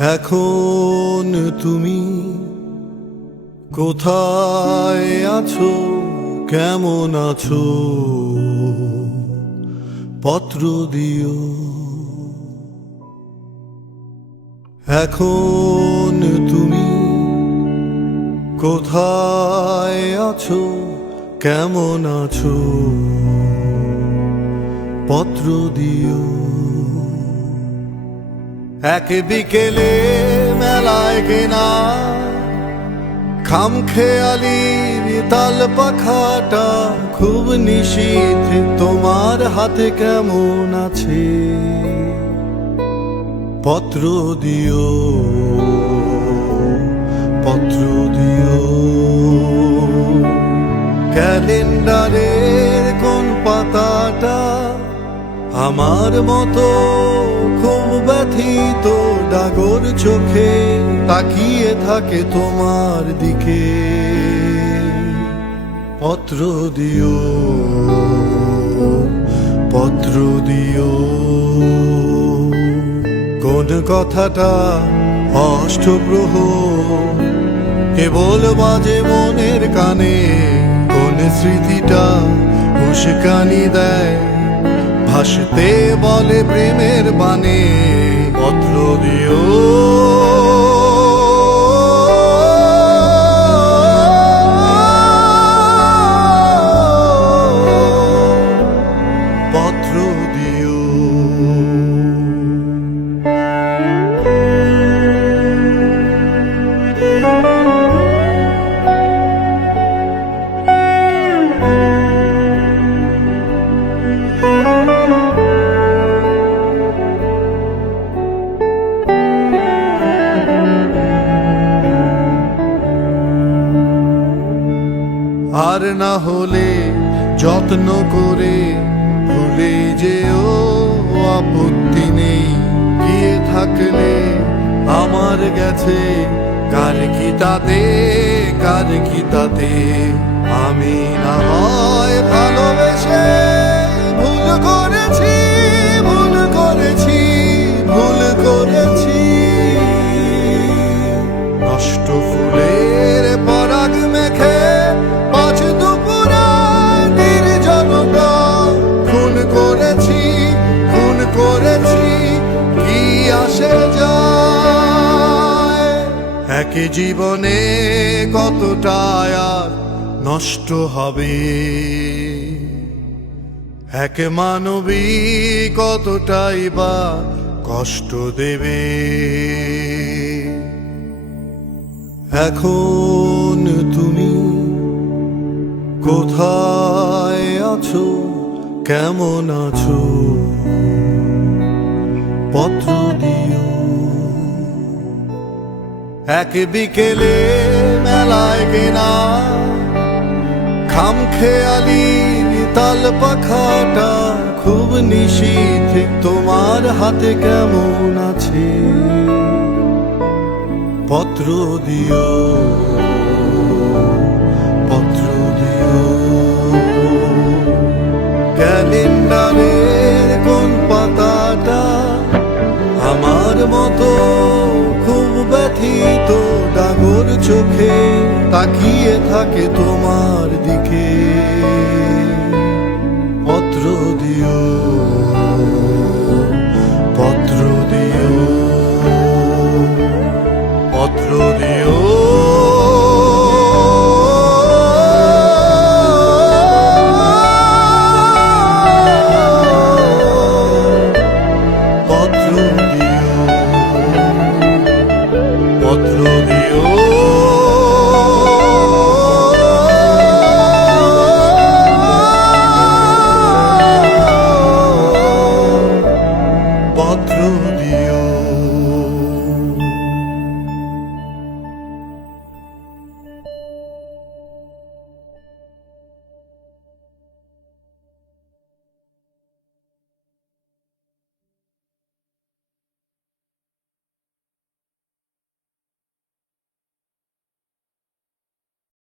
এখন তুমি কোথায় আছো, কেমন আছো, পত্র দিও। এখন তুমি কোথায় আছো, কেমন আছো, পত্র দিও। এক বিকেলে মেলায় কেনা খামখেয়ালির তাল পাখাটা খুব নিশীথ, তোমার হাতে কেমন আছে, পত্র দিও, পত্র দিও। ক্যালেন্ডারের কোন পাতাটা আমার মতো খুব ব্যথিত ডাগর চোখে তাকিয়ে থাকে তোমার দিকে, পত্র দিও, পত্র দিও। কোন কথাটা অষ্টপ্রহর কেবল বাজে মনের কানে, কোন স্মৃতিটা উস্কানি দেয় ভাসতে বলে প্রেমের বানে, পত্র দিও, পত্র দিও। আর না হলে যত্ন করে ভুলে যেও, আপত্তি নেই। গিয়ে থাকলে আমার গেছে, কার কি তাতে, কার কি তাতে। আমি না হয় ভালোবেসে ভুল করেছি, ভুল করেছি, ভুল করেছি। নষ্ট ফুলের পরাগ মেখে করেছি, খুন করেছি, কি আসে যায়। এক জীবনে কতটা আর নষ্ট হবে, এক মানবী কতটাই বা কষ্ট দেবে। এখন তুমি কোথায় আছো, কেমন আছো, পত্র দিও। এক বিকেলে মেলায় কেনা খামখেয়ালির তাল পাখাটা খুব নিশীথ, তোমার হাতে কেমন আছে, পত্র দিও, পত্র দিও। ক্যালেন্ডারের কোন পাতাটা আমার মতো খুব ব্যথিত ডাগর চোখে তাকিয়ে থাকে তোমার দিকে, পত্র দিও, পত্র দিও, পত্র দিও। পত্র দিও, পত্র দিও।